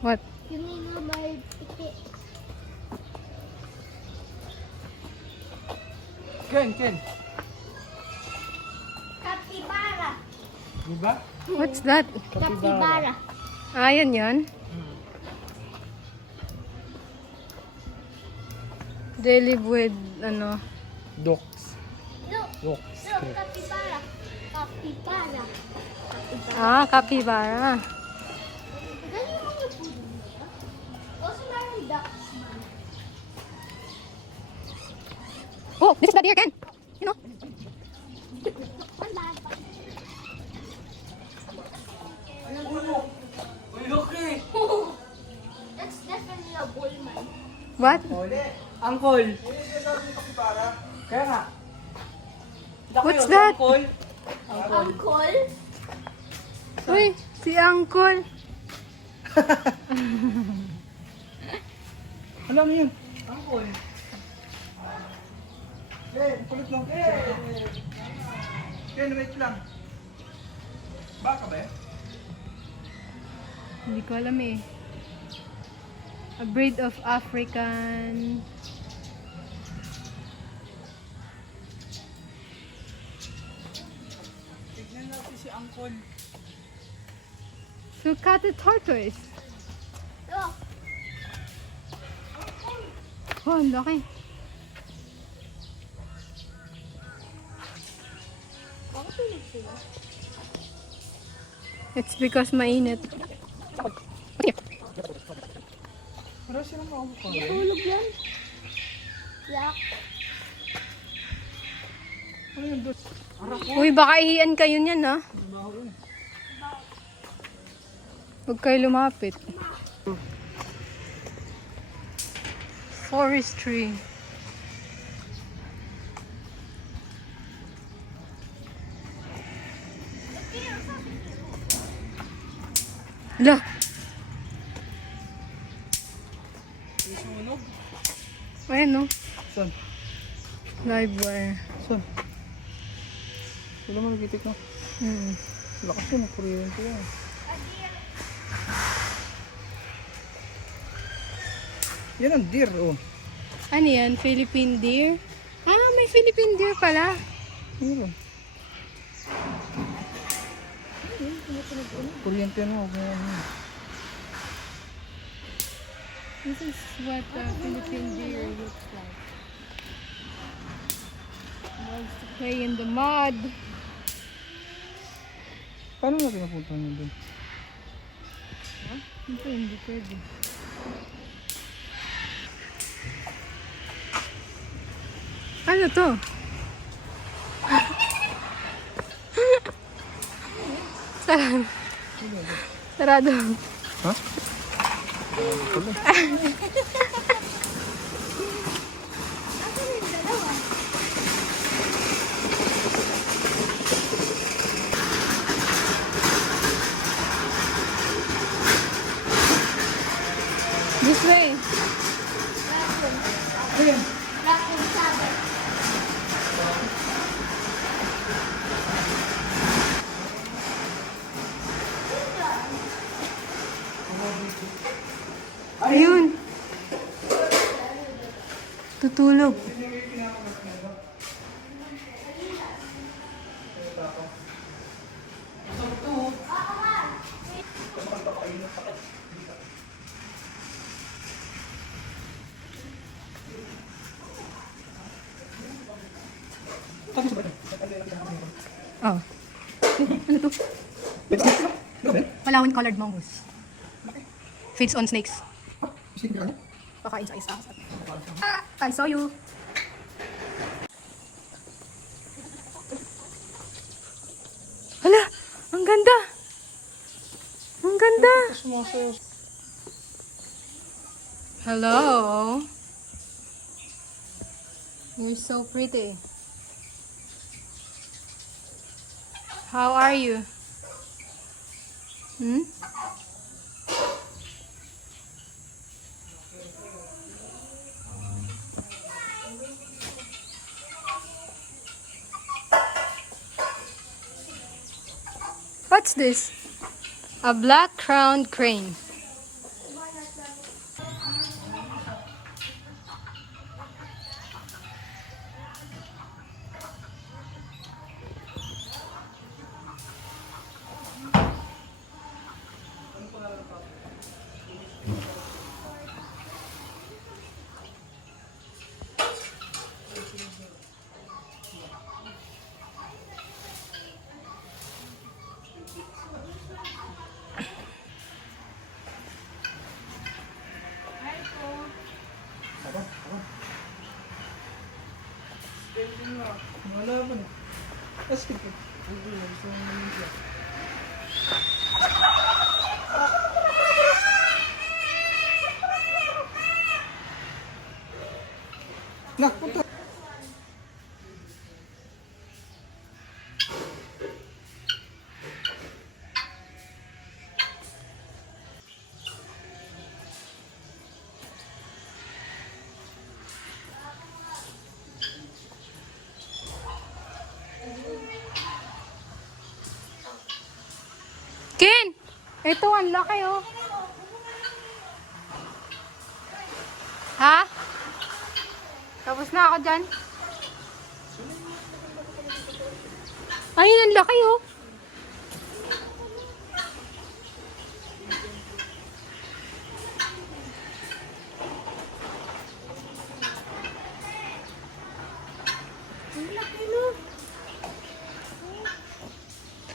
What? Yung nga may piti. Ken. Capybara. Diba? What's that? Capybara. Ah, yun. They live with, ano, Dogs. Look, Dogs. look, capybara. Capybara. capybara. Ganyan yung mga puno nila. Also, mayroong ducks man. Oh, this is the deer, Ken. You know? Wala pa. Uy, okay. That's definitely a bull man. What? Angkol. Kaya nga. What's that? Angkol. Uncle? Uy, si Uncle. Alam mo yun? Angkol. Kulit lang. Wait lang. Baka ba eh? Hindi ko alam eh. A breed of African. Tignan natin si Angkol. Sulcata tortoise. Look. Oh, ang laki. Bakit tulog sila? It's because mainit. Pero sila maumukha. Tulog yan? Yak. Ano yun doon? Uy, baka ihian kayo niyan, ha? Huwag kayo lumapit. Forestry. Hala. Sunog? Ayan, no? Saan? Live wire. Saan? Wala mo nagitik na. Lakas yun, kuryente yan. Yan ang deer, oh. Ano yan? Philippine deer? Ah, may Philippine deer pala. Meron. Kuryente mo, kaya ano. This is what a Philippine deer looks like. Loves to play in the mud. Paano na pinapunta nyo doon? Ito, hindi pwede. Ano to? Sarado. Sarado. Ha? This way. Raccoon sabi. Ayun. Tutulog. Oh. Ano to? Palawan colored mongoose. Feeds on snakes. Pakain sa isa. Ah, I saw you. Hala, ang ganda. Ang ganda. Hello. You're so pretty. How are you? Hmm? What's this? A black-crowned crane. Nah, punta. Ken! Ito, ang laki oh. Ha? Tapos na ako dyan. Ayun, ang laki oh.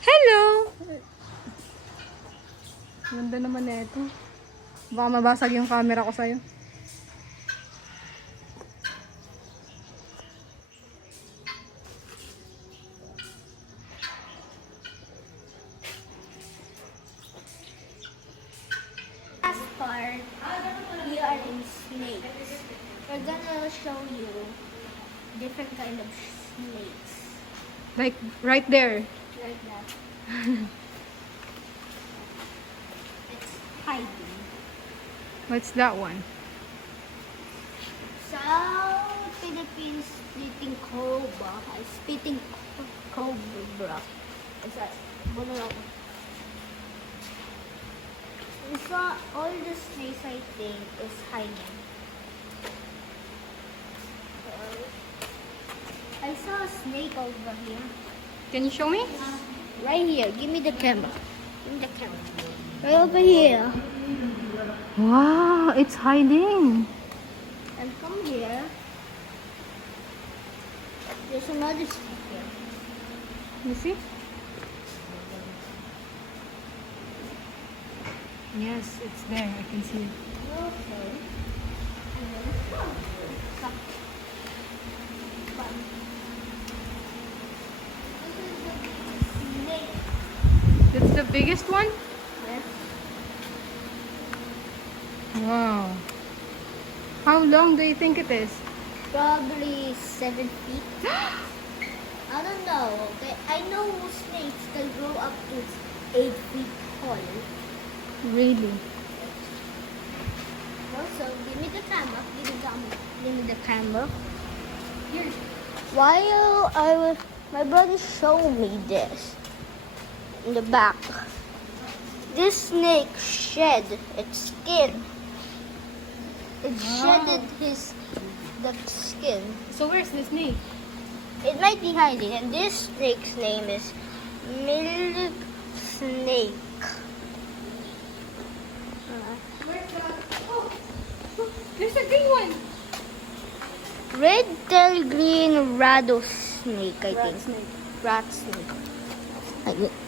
Hello! Ganda naman na ito. Baka mabasag yung camera ko sa'yo. Last part, we are in snakes. We're gonna show you different kind of snakes. Like, right there. Like that. It's hiding. What's that one? South Philippines spitting cobra. Spitting cobra. Is that bulldog? It's not all the snakes I think is hiding. I saw a snake over here. Can you show me? Right here. Give me the camera. Give me the camera. Right over here. Wow, it's hiding. And come here. There's another snake here. You see? Yes, it's there. I can see it. Okay. And then stop. But this is the snake. That's the biggest one? Yes. Wow. How long do you think it is? Probably 7 feet. I don't know. Okay, I know snakes can grow up to 8 feet tall. Really? Also, give me the camera. Give me the camera. Here. While my brother showed me this in the back. This snake shed its skin. It shedded the skin. So where's the snake? It might be hiding, and this snake's name is milk snake. Where's the... Oh! There's a green one! Red tail green rattlesnake, I think. snake. Rat snake.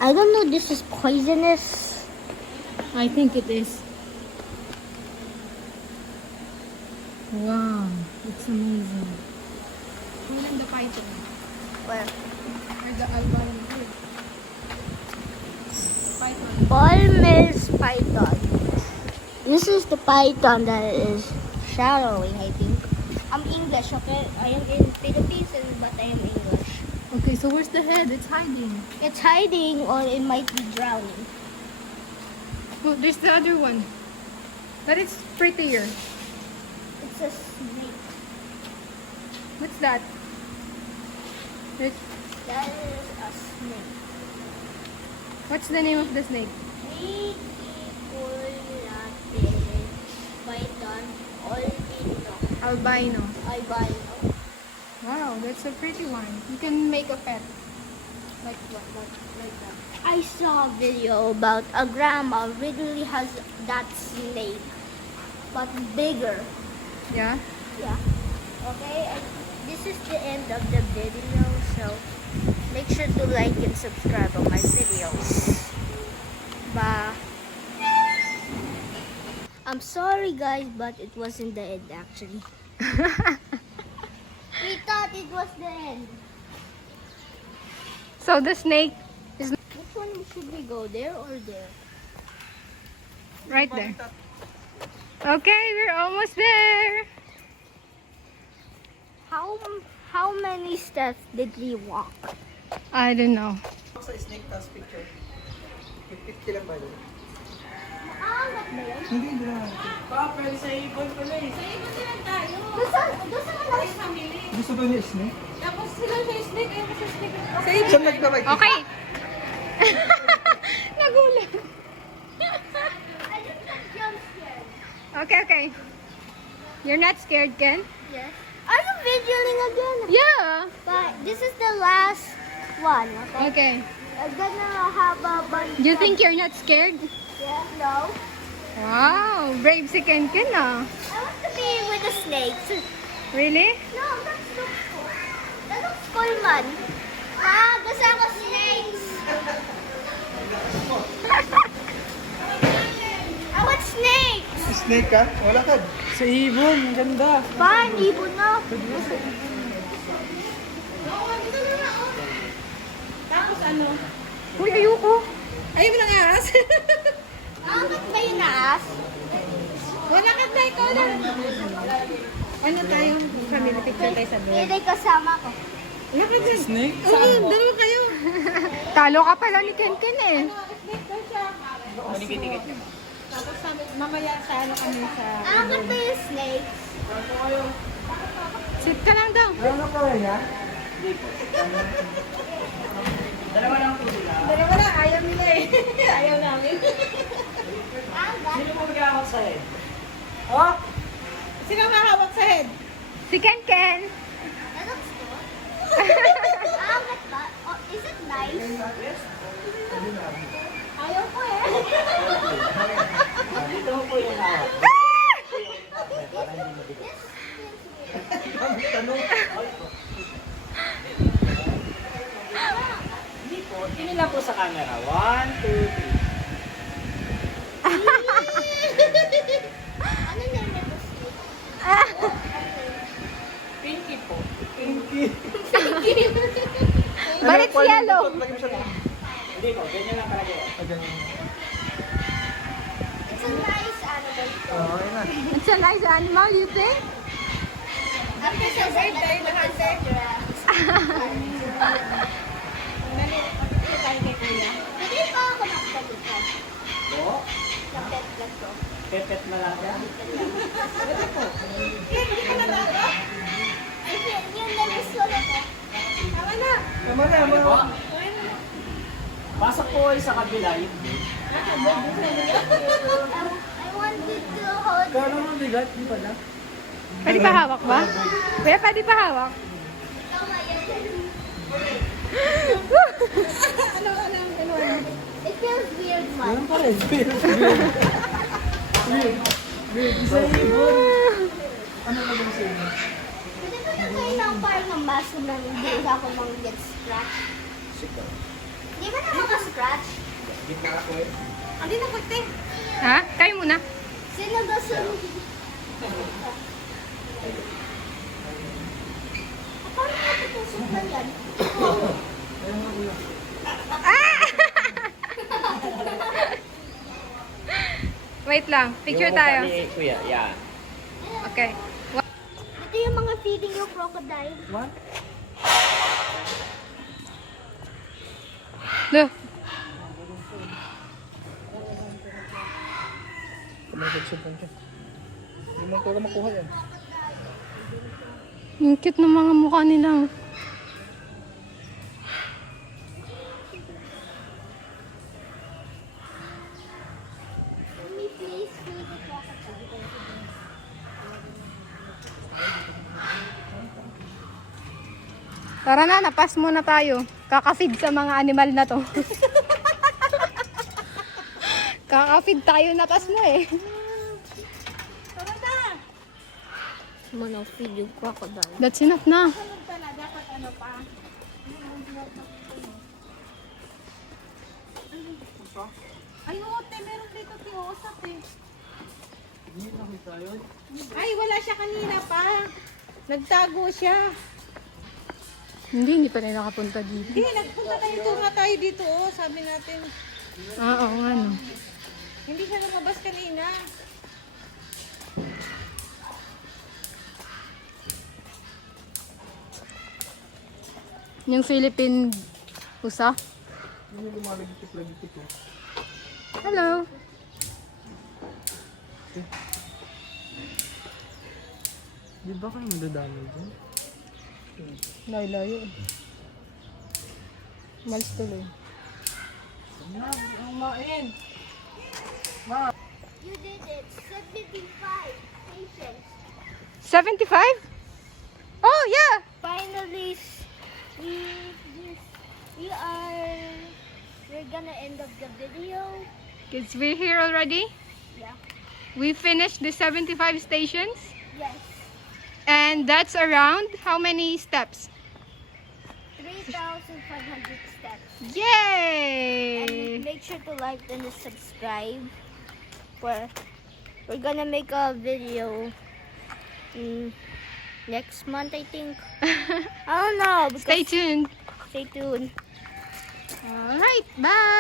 I don't know. This is poisonous. I think it is. Wow, it's amazing. Hold the python. Where? Or the albino. Python. Ball mills python. This is the python that is shadowing, I think. I'm English, okay? I am in Philippines, but I am English. Okay, so where's the head? It's hiding. It's hiding, or it might be drowning. Oh, there's the other one. But it's prettier. It's a snake. What's that? It's, That is a snake. what's the name of the snake? Python albino. Albino. Albino. Wow, that's a pretty one. You can make a pet. Like that. I saw a video about a grandma literally has that snake, but bigger. Yeah? Yeah. Okay, and this is the end of the video, so make sure to like and subscribe on my videos. Bye. I'm sorry guys, but it wasn't the end actually. We thought it was the end. So the snake is Which one should we go, there or there? right there. Okay, we're almost there. How many steps did we walk? I don't know. Sa snake task picture. 50 lang ba yun? Aangat ba yun? Hindi, hindi lang. Sa ibon pala eh. Sa ibon sila tayo. Doon sa malaki. Family. Gusto ba niya snake? Tapos sila sa snake, ayun sa snake. Saan nagdamay? Okay. Nagulat. I just got jump scared. Okay, okay. You're not scared, Ken? Yes. Are you videoing again? Yeah. But this is the last one, okay? Okay. I'm gonna have a bunch. Do you think you're not scared? Yeah, no. Wow, brave si Ken Ken ah. I want to be with the snakes. Really? No, that looks cool. That looks cool, man. Ah, gusto ako snakes. I want snakes. Snake ka? Wala ka. Sa ibon, ang ganda. Fine, ibon na. Tapos ano? Uy, ayoko. Ayun lang ahas. Angat ba yung naas? Wala ka tayo, ikaw lang. Ano tayo? Family picture tayo sa doon. Hindi kasama ko. Wala ka dyan. Snake? Oo, dalawa kayo. Talo ka pala ni Ken Ken eh. Snake daw siya. Tapos mamaya sa ano kami sa... Angat ba yung snakes? Sit ka lang daw. Ano ka niya? Dalawa lang, ayaw nila eh. Ayaw namin. Angat? Sino mahawak sa head? Si Ken Ken. That looks cool. Angat ba? Oh, is it nice? Ayaw ko eh. Dito mo po yung hawak. Tingin lang po sa camera. 1, 2, 3. Ano name nito snake? Pinky po. But it's yellow. Hindi po, ganyan lang talaga. It's a nice animal. Okay na. It's a nice animal, you think? After sa bird tayo lahat sa giraffes. Hindi pa ako nakasagutan. Po, Kapet na to. pepet na lang yan. Ay, yun na gusto na ko. Tama na. Ano po? Pasok po kayo sa kabila. I wanted to hold. Kala mo bigat, di ba na? Pwede pa hawak ba? Kuya, pwede pa hawak? Tama yan. It feels weird, man. Ganun pa rin. Sa ibon. Ano na bang sa'yo? Pwede ko na kayo ng parang mask na hindi ako mang-get scratch. Di ba na maka-scratch? Gitna ako eh. Hindi na pwede. Ha? Kayo muna. Sino gusto mo? Paano natin kung sukan yan? Wait lang. Picture tayo. Kuya, yan. Okay. Ito yung mga feeding yung crocodile. What? Look. Kumagasugpan siya. Hindi mo ko makuha yan. Ang cute ng mga mukha nila. Let me please feed the crocodile. Tara na, napas muna tayo. Kakafeed sa mga animal na to. Kakafeed tayo, napas mo eh. Mana feed yung crocodile. That's enough na. Ay, ote, meron dito tiosap eh. Ay, wala siya kanina pa. Nagtago siya. Hindi pa rin nakapunta dito. Hindi, nagpunta tayo. Tour na tayo dito, oh. Sabi natin. Oo nga no. Hindi siya lumabas kanina. Yung Philippine pusa. Hindi lumalagitip-lagitip oh. Hello. Di ba kayo madadami dyan? Layo-layo. Malis tuloy. You did it. 75 patients. 75? Oh, yeah. Finally, we're gonna end up the video. Kids, we're here already. Yeah. We finished the 75 stations. Yes. And that's around how many steps? 3,500 steps. Yay! And make sure to like and subscribe. We're gonna make a video next month, I think. I don't know. Stay tuned. Stay tuned. All right, bye.